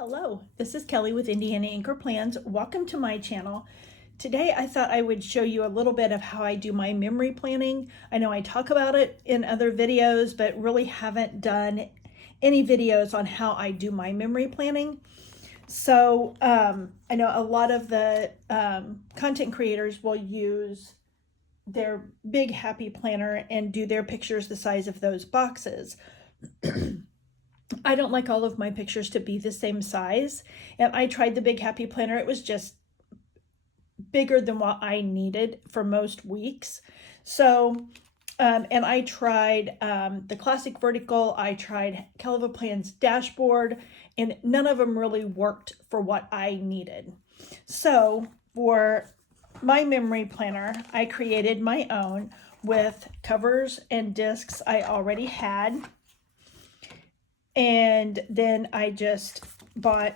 Hello, this is Kelly with Indiana Anchor Plans. Welcome to my channel. Today I thought I would show you a little bit of how I do my memory planning. I know I talk about it in other videos, but really haven't done any videos on how I do my memory planning. So I know a lot of the content creators will use their big happy planner and do their pictures the size of those boxes. I don't like all of my pictures to be the same size, and I tried the Big Happy Planner. It was just bigger than what I needed for most weeks. So, and I tried the Classic Vertical, I tried Kellofaplan's dashboard, and none of them really worked for what I needed. So for my memory planner, I created my own with covers and discs I already had. And then I just bought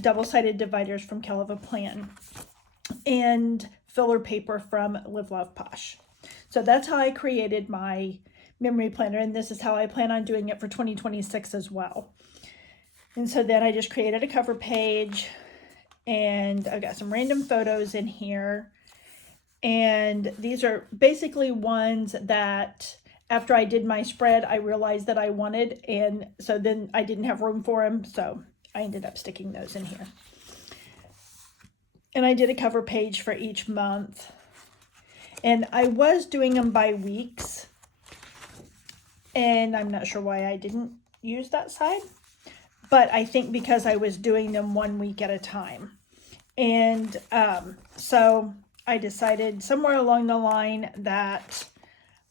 double-sided dividers from Kellofaplan and filler paper from Live Love Posh. So that's how I created my memory planner, and this is how I plan on doing it for 2026 as well. And so then I just created a cover page, and I've got some random photos in here. And these are basically ones that after I did my spread, I realized that I wanted, and so then I didn't have room for them, so I ended up sticking those in here. And I did a cover page for each month, and I was doing them by weeks, and I'm not sure why I didn't use that side, but I think because I was doing them 1 week at a time. And so I decided somewhere along the line that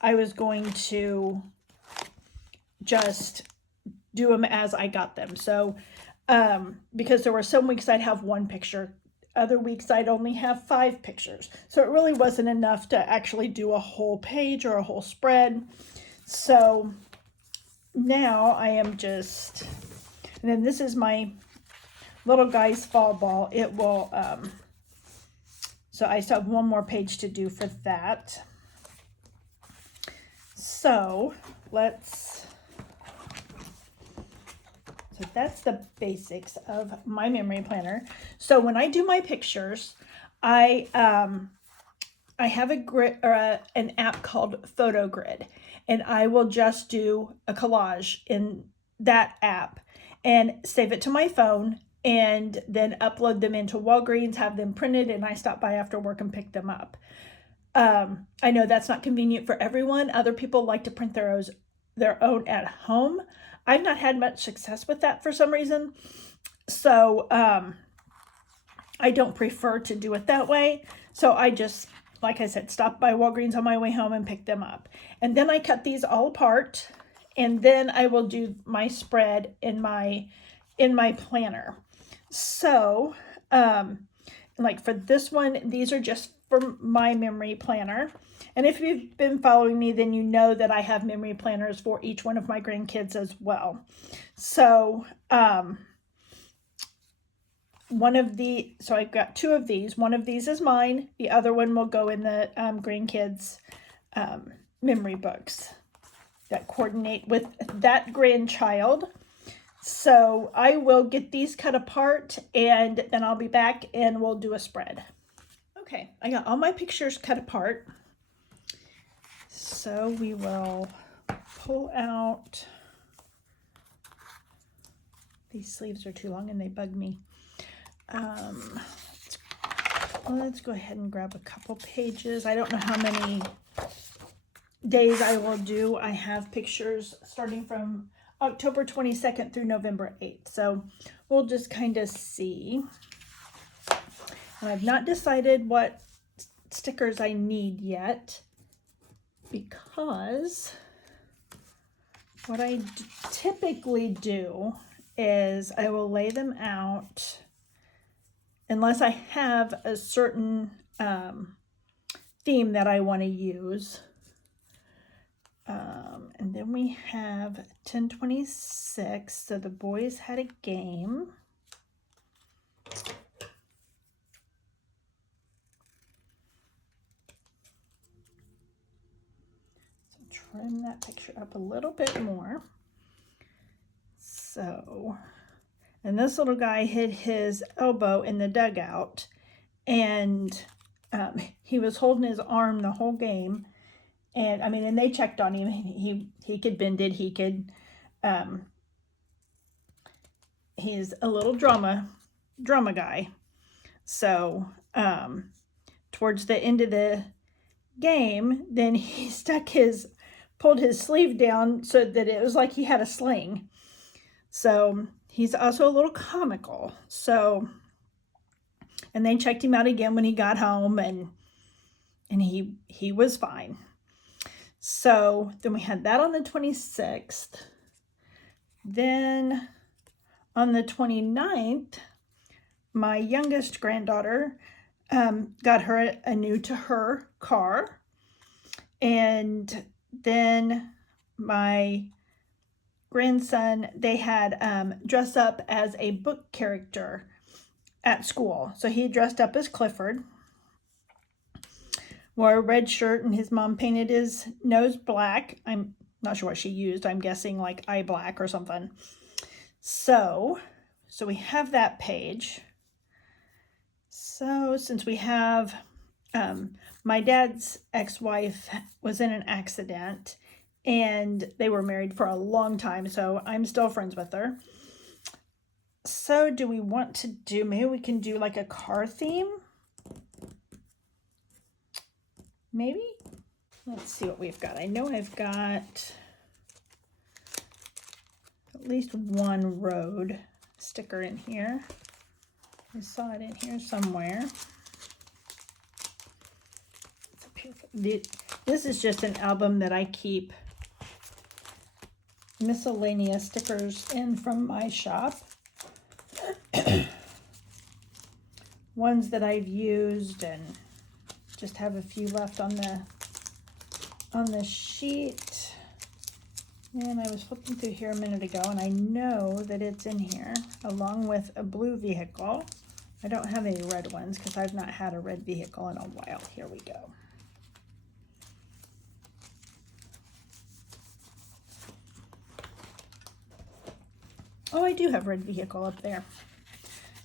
I was going to just do them as I got them. So, because there were some weeks I'd have one picture, other weeks I'd only have 5 pictures. So it really wasn't enough to actually do a whole page or a whole spread. So now I am just, and then this is my little guy's fall ball. It will, so I still have one more page to do for that. So that's the basics of my memory planner. So when I do my pictures, I have a grid or an app called Photo Grid, and I will just do a collage in that app and save it to my phone, and then upload them into Walgreens, have them printed, and I stop by after work and pick them up. I know that's not convenient for everyone. Other people like to print their own at home. I've not had much success with that for some reason. So I don't prefer to do it that way. So I just, like I said, stop by Walgreens on my way home and pick them up. And then I cut these all apart, and then I will do my spread in my planner. So like for this one, these are just for my memory planner. And if you've been following me, then you know that I have memory planners for each one of my grandkids as well. So so I've got 2 of these. One of these is mine. The other one will go in the grandkids memory books that coordinate with that grandchild. So I will get these cut apart, and then I'll be back and we'll do a spread. Okay, I got all my pictures cut apart. So we will pull out, these sleeves are too long and they bug me. Let's go ahead and grab a couple pages. I don't know how many days I will do. I have pictures starting from October 22nd through November 8th. So we'll just kind of see. And I've not decided what stickers I need yet, because what I typically do is I will lay them out unless I have a certain theme that I want to use. And then we have 1026. So the boys had a game. So trim that picture up a little bit more. So and this little guy hit his elbow in the dugout, and he was holding his arm the whole game. And I mean, and they checked on him. He could bend it. He could. He's a little drama guy. So towards the end of the game, then he pulled his sleeve down so that it was like he had a sling. So he's also a little comical. So, and they checked him out again when he got home, and he was fine. So then we had that on the 26th. Then on the 29th, my youngest granddaughter got her a new to her car. And then my grandson, they had dressed up as a book character at school. So he dressed up as Clifford, wore a red shirt, and his mom painted his nose black. I'm not sure what she used. I'm guessing like eye black or something. So we have that page. So since we have my dad's ex-wife was in an accident, and they were married for a long time, so I'm still friends with her. So do we want to do, maybe we can do like a car theme? Maybe? Let's see what we've got. I know I've got at least one road sticker in here. I saw it in here somewhere. This is just an album that I keep miscellaneous stickers in from my shop. Ones that I've used, and just have a few left on the sheet. And I was flipping through here a minute ago, and I know that it's in here along with a blue vehicle. I don't have any red ones because I've not had a red vehicle in a while. Here we go. Oh, I do have red vehicle up there.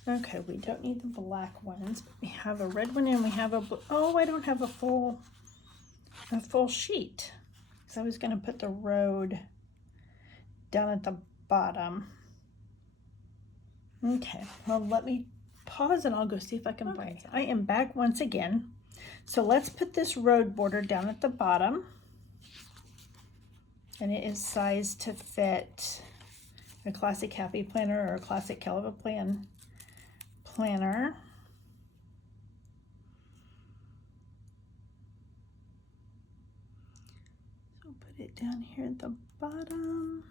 Okay, we don't need the black ones. We have a red one, and we have a blue. Oh, I don't have a full sheet. So I was going to put the road down at the bottom. Okay, well, let me pause and I'll go see if I can find it. I am back once again. So let's put this road border down at the bottom. And it is sized to fit a classic Happy Planner or a classic Kellofaplan planner. So put it down here at the bottom.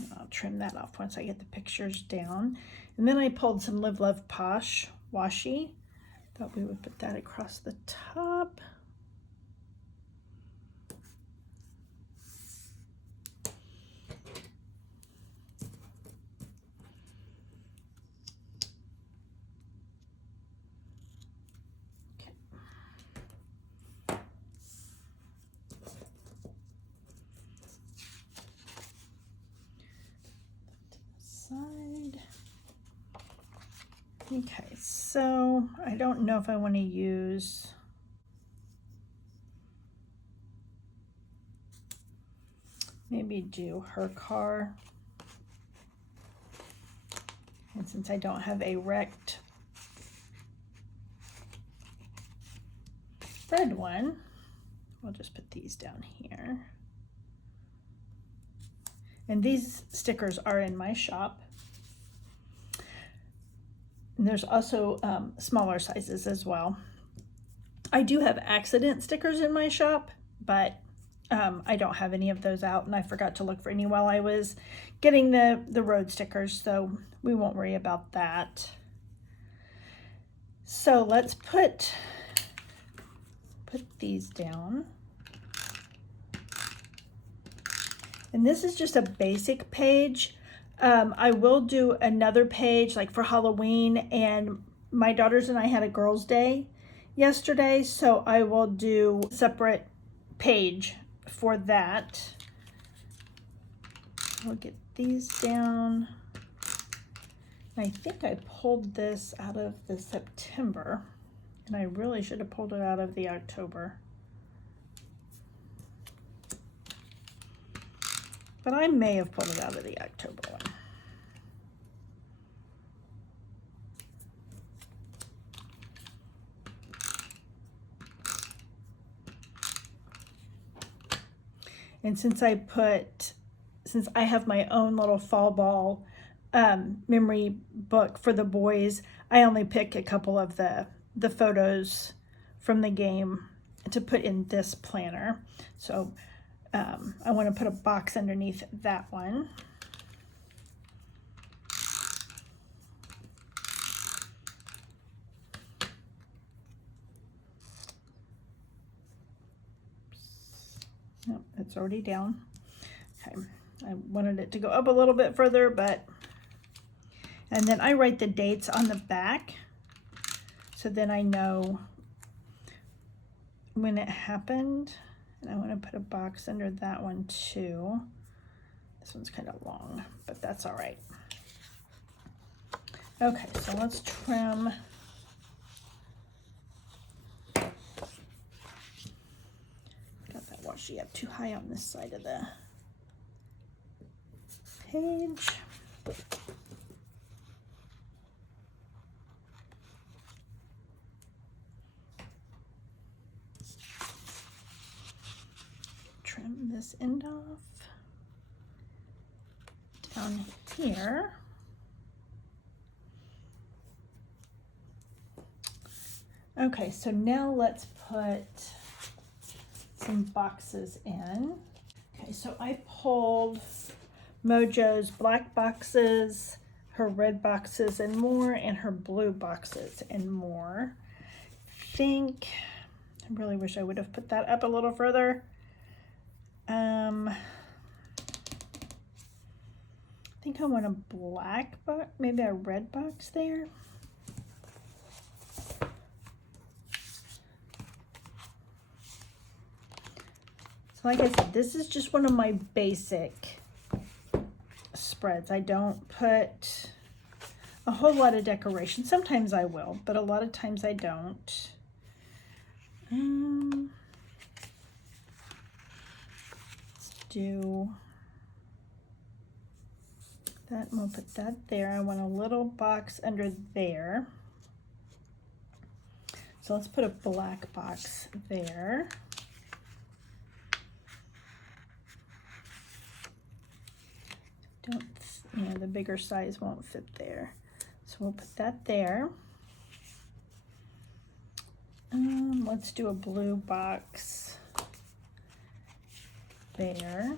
And I'll trim that off once I get the pictures down. And then I pulled some Live Love Posh washi. Thought we would put that across the top. Side. Okay, so I don't know if I want to use maybe do her car. And since I don't have a wrecked red one, I'll just put these down here. And these stickers are in my shop. And there's also smaller sizes as well. I do have accident stickers in my shop, but I don't have any of those out, and I forgot to look for any while I was getting the road stickers, so we won't worry about that. So let's put these down. And this is just a basic page. I will do another page like for Halloween, and my daughters and I had a girls' day yesterday, so I will do a separate page for that. We'll get these down. I think I pulled this out of the September, and I really should have pulled it out of the October. But I may have pulled it out of the October one. And since I have my own little fall ball memory book for the boys, I only pick a couple of the photos from the game to put in this planner. So I want to put a box underneath that one. Nope, it's already down. Okay, I wanted it to go up a little bit further, and then I write the dates on the back, so then I know when it happened. And I want to put a box under that one too. This one's kind of long, but that's all right. Okay, so let's trim. Got that washi up too high on this side of the page. Trim this end off down here. Okay, so now let's put some boxes in. Okay, so I pulled Mojo's black boxes, her red boxes and more, and her blue boxes and more. I really wish I would have put that up a little further. I think I want a black box, maybe a red box there. So like I said, this is just one of my basic spreads. I don't put a whole lot of decoration. Sometimes I will, but a lot of times I don't. Let's do that, and we'll put that there. I want a little box under there. So let's put a black box there. The bigger size won't fit there. So we'll put that there. Let's do a blue box there.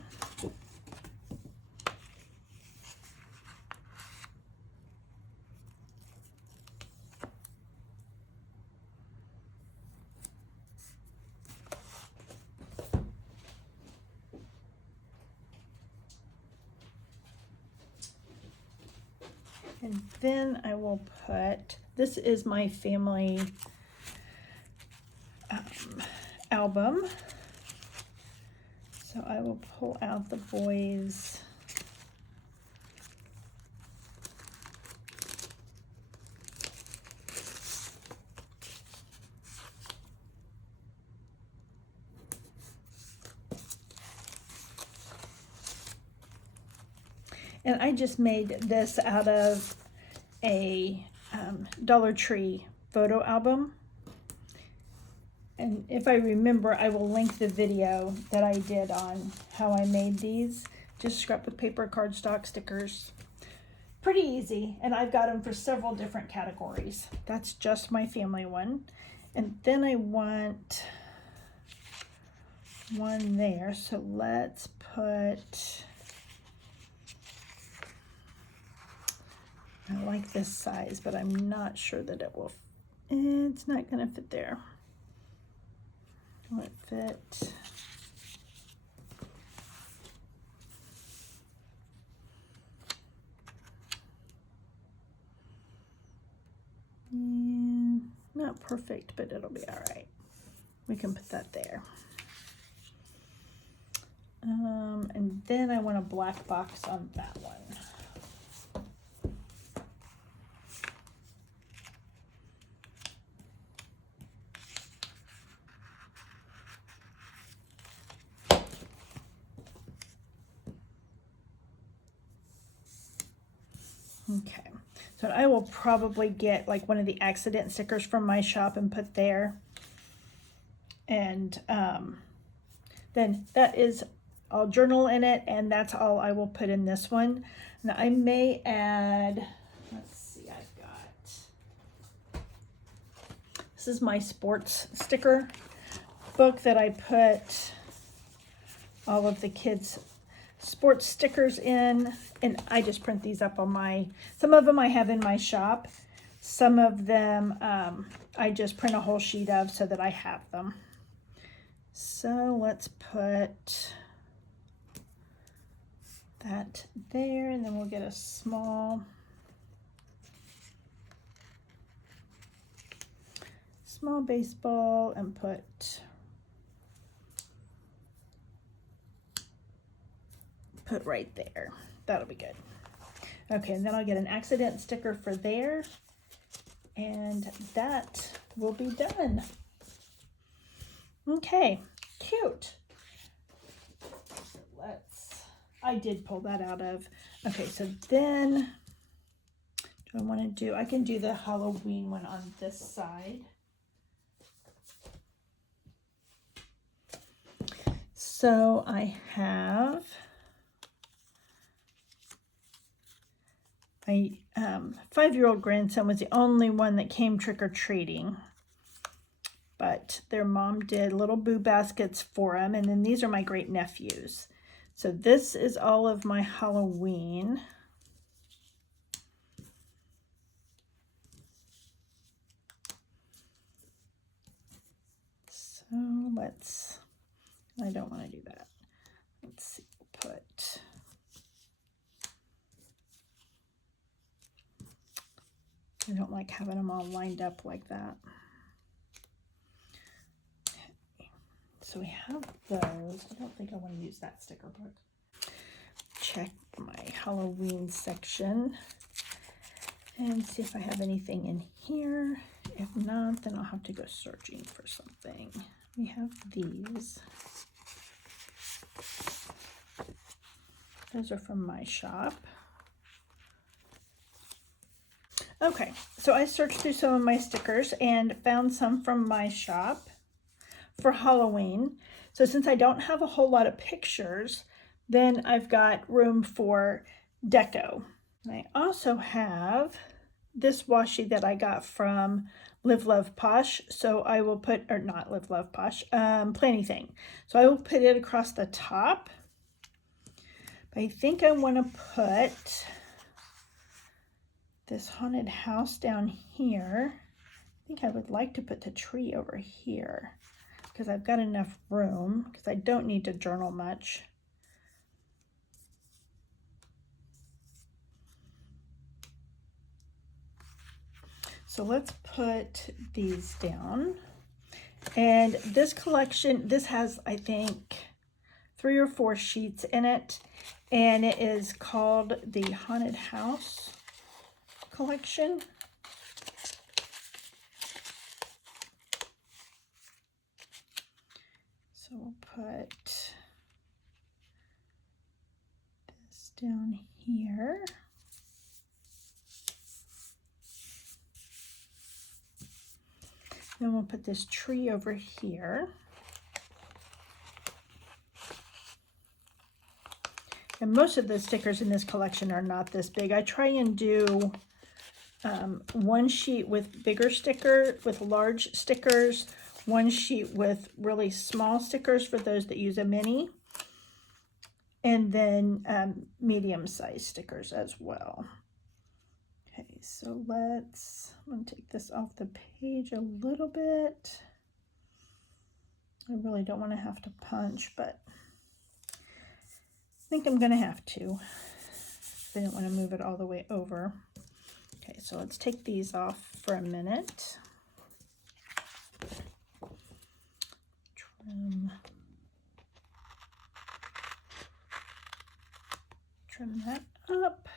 And then I will put, this is my family album. So I will pull out the boys' and I just made this out of a Dollar Tree photo album. And if I remember, I will link the video that I did on how I made these. Just scrapbook paper, cardstock, stickers. Pretty easy, and I've got them for several different categories. That's just my family one. And then I want one there, so let's put, I like this size, but I'm not sure that it will, it's not gonna fit there. Will it fit? Yeah, not perfect, but it'll be all right. We can put that there. And then I want a black box on that one. Okay, so I will probably get like one of the accident stickers from my shop and put there. And then that is, I'll journal in it, and that's all I will put in this one. Now I may add, let's see, I've got, this is my sports sticker book that I put all of the kids' sports stickers in, and I just print these up on my, some of them I have in my shop, some of them I just print a whole sheet of so that I have them. So let's put that there, and then we'll get a small baseball and put right there. That'll be good. Okay, and then I'll get an accident sticker for there, and that will be done. Okay, cute. I did pull that out of, okay, so then do I want to do, I can do the Halloween one on this side. So I have my 5-year-old grandson was the only one that came trick-or-treating, but their mom did little boo baskets for him, and then these are my great nephews. So this is all of my Halloween. So let's, I don't want to do that. Let's see, put, I don't like having them all lined up like that. So we have those. I don't think I want to use that sticker book. Check my Halloween section and see if I have anything in here. If not, then I'll have to go searching for something. We have these. Those are from my shop. Okay, so I searched through some of my stickers and found some from my shop for Halloween. So since I don't have a whole lot of pictures, then I've got room for deco. I also have this washi that I got from Live Love Posh. So I will put, or not Live Love Posh, Planny Thing. So I will put it across the top. But I think I want to put this haunted house down here. I think I would like to put the tree over here, because I've got enough room, because I don't need to journal much. So let's put these down. And this collection, this has, I think, 3 or 4 sheets in it, and it is called the Haunted House collection. So we'll put this down here. Then we'll put this tree over here. And most of the stickers in this collection are not this big. I try and do one sheet with bigger sticker, with large stickers, one sheet with really small stickers for those that use a mini, and then medium-sized stickers as well. Okay, so I'm going to take this off the page a little bit. I really don't want to have to punch, but I think I'm going to have to. I didn't want to move it all the way over. Okay, so let's take these off for a minute. Trim. trim that up.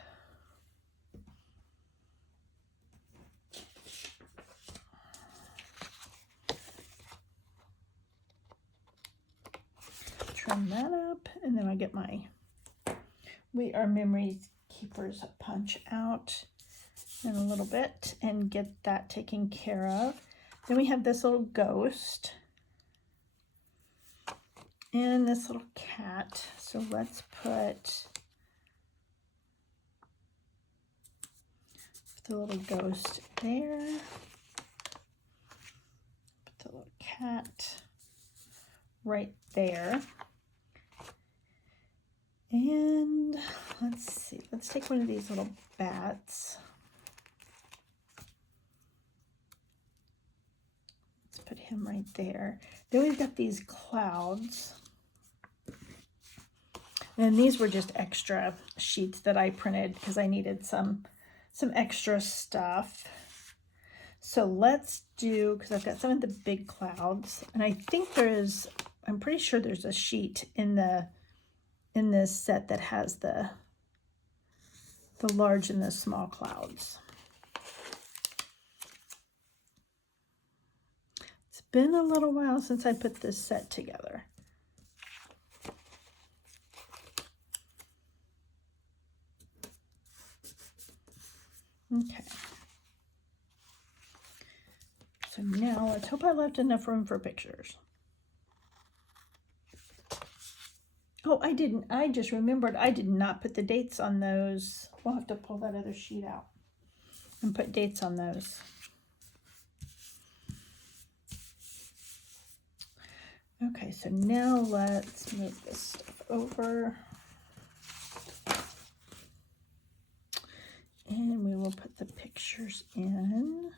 Trim that up, and then I get my We Are Memory Keepers punch out in a little bit and get that taken care of. Then we have this little ghost and this little cat. So let's put the little ghost there. Put the little cat right there. And let's see, let's take one of these little bats. Let's put him right there. Then we've got these clouds. And these were just extra sheets that I printed because I needed some extra stuff. So let's do, because I've got some of the big clouds, and I think I'm pretty sure there's a sheet in this set that has the large and the small clouds. It's been a little while since I put this set together. Okay. So now let's hope I left enough room for pictures. Oh, I didn't. I just remembered I did not put the dates on those. We'll have to pull that other sheet out and put dates on those. Okay, so now let's move this stuff over. And we will put the pictures in.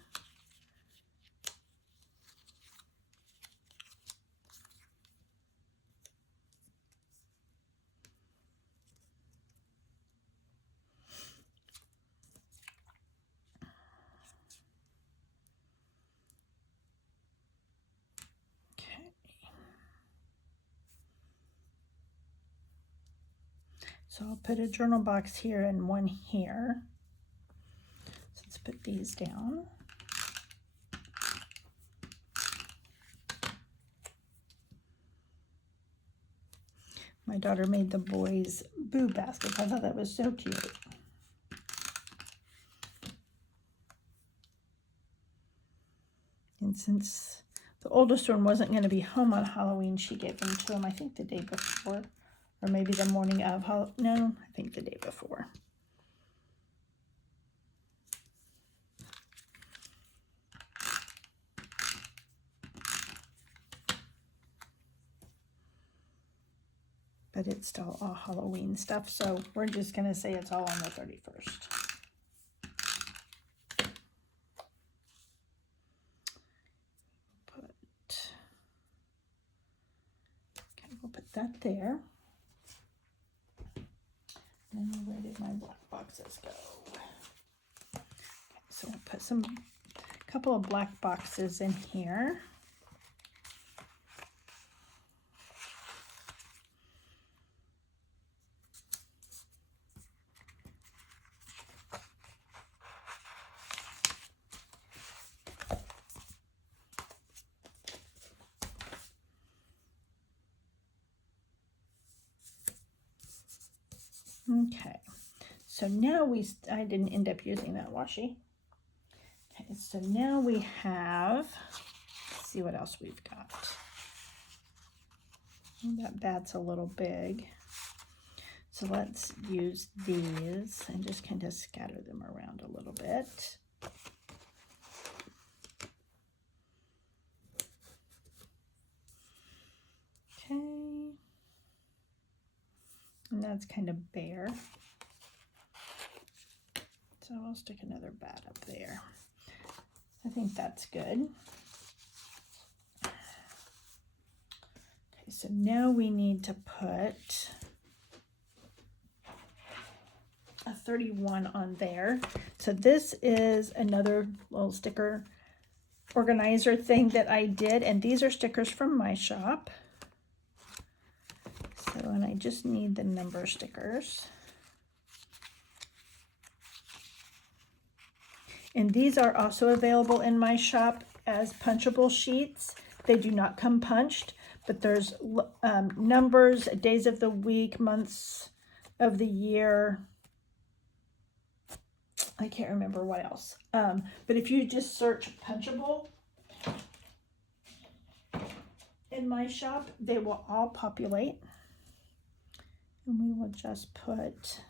So I'll put a journal box here and one here. So let's put these down. My daughter made the boys' boo baskets. I thought that was so cute. And since the oldest one wasn't going to be home on Halloween, she gave them to him, I think, the day before. Or maybe the morning of, no, I think the day before. But it's still all Halloween stuff, so we're just going to say it's all on the 31st. We'll put that there. And where did my black boxes go? Okay, so we'll put a couple of black boxes in here. Okay, so now I didn't end up using that washi. Okay, so now we have, let's see what else we've got. Oh, that bat's a little big. So let's use these and just kind of scatter them around a little bit. Okay. And that's kind of bare. So I'll stick another bat up there. I think that's good. Okay, so now we need to put a 31 on there. So this is another little sticker organizer thing that I did, and these are stickers from my shop. So, and I just need the number stickers. And these are also available in my shop as punchable sheets. They do not come punched, but there's numbers, days of the week, months of the year. I can't remember what else. But if you just search punchable in my shop, they will all populate. And we will just put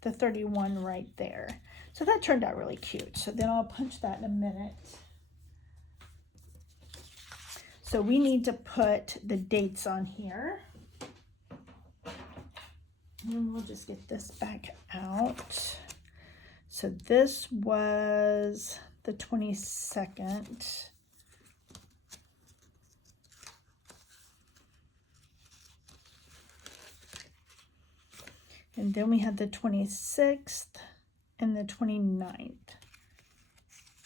the 31 right there. So that turned out really cute. So then I'll punch that in a minute. So we need to put the dates on here. And we'll just get this back out. So this was the 22nd. And then we had the 26th and the 29th.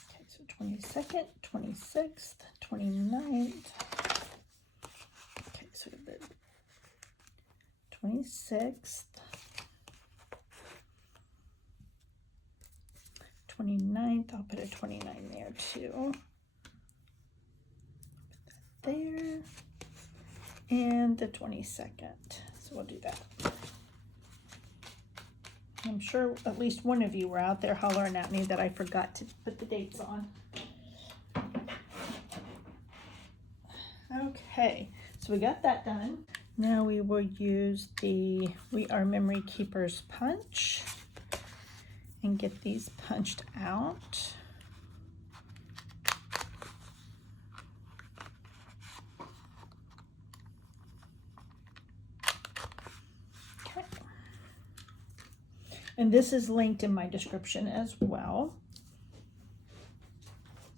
Okay, so 22nd, 26th, 29th. Okay, so the 26th, 29th, I'll put a 29 there too. Put that there. And the 22nd. So we'll do that. I'm sure at least one of you were out there hollering at me that I forgot to put the dates on. Okay, so we got that done. Now we will use the We Are Memory Keepers punch and get these punched out. Okay. And this is linked in my description as well.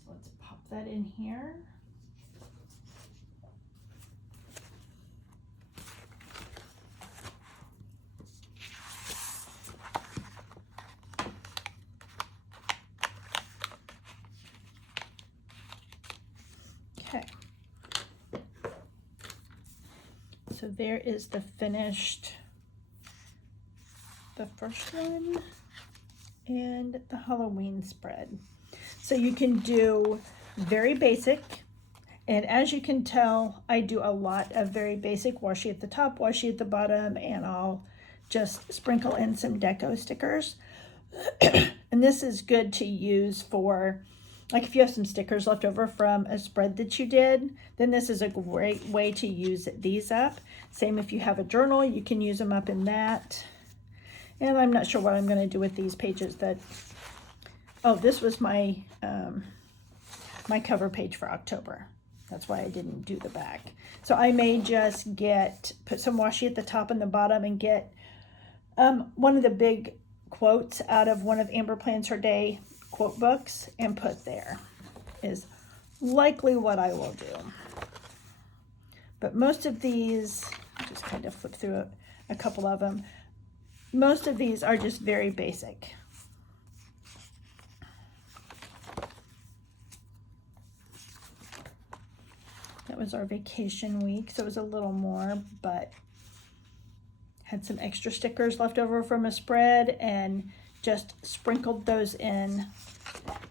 So let's pop that in here. Okay, so there is the finished, the first one, and the Halloween spread. So you can do very basic, and as you can tell, I do a lot of very basic washi at the top, washi at the bottom, and I'll just sprinkle in some deco stickers. And this is good to use for, like if you have some stickers left over from a spread that you did, then this is a great way to use these up. Same if you have a journal, you can use them up in that. And I'm not sure what I'm going to do with these pages that, oh, this was my, my cover page for October. That's why I didn't do the back. So I may just put some washi at the top and the bottom and get one of the big quotes out of one of Amber Plans Her Day quote books and put there, is likely what I will do. But most of these, I'll just kind of flip through a couple of them. Most of these are just very basic. That was our vacation week, so it was a little more, but had some extra stickers left over from a spread and just sprinkled those in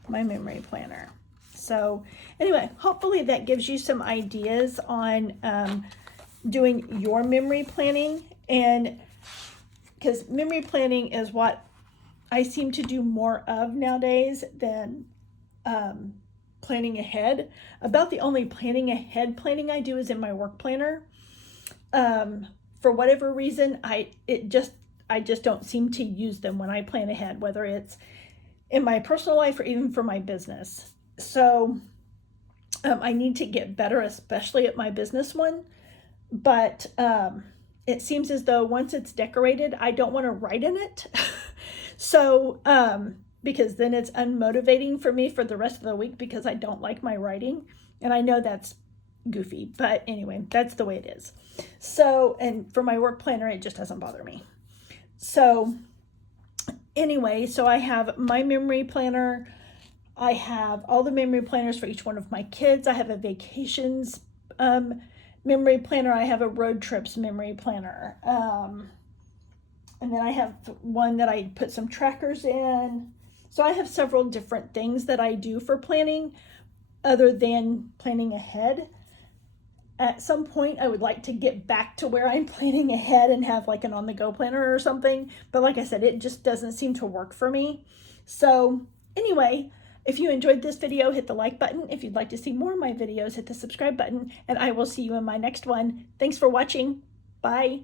my memory planner. So anyway, hopefully that gives you some ideas on doing your memory planning, and because memory planning is what I seem to do more of nowadays than planning ahead. About the only planning I do is in my work planner. For whatever reason, I just don't seem to use them when I plan ahead, whether it's in my personal life or even for my business. So I need to get better, especially at my business one. But it seems as though once it's decorated, I don't want to write in it. So because then it's unmotivating for me for the rest of the week because I don't like my writing. And I know that's goofy, but anyway, that's the way it is. So, and for my work planner, it just doesn't bother me. So anyway, so I have my memory planner. I have all the memory planners for each one of my kids. I have a vacations memory planner. I have a road trips memory planner. And then I have one that I put some trackers in. So I have several different things that I do for planning other than planning ahead. At some point, I would like to get back to where I'm planning ahead and have like an on-the-go planner or something. But like I said, it just doesn't seem to work for me. So anyway, if you enjoyed this video, hit the like button. If you'd like to see more of my videos, hit the subscribe button, and I will see you in my next one. Thanks for watching. Bye.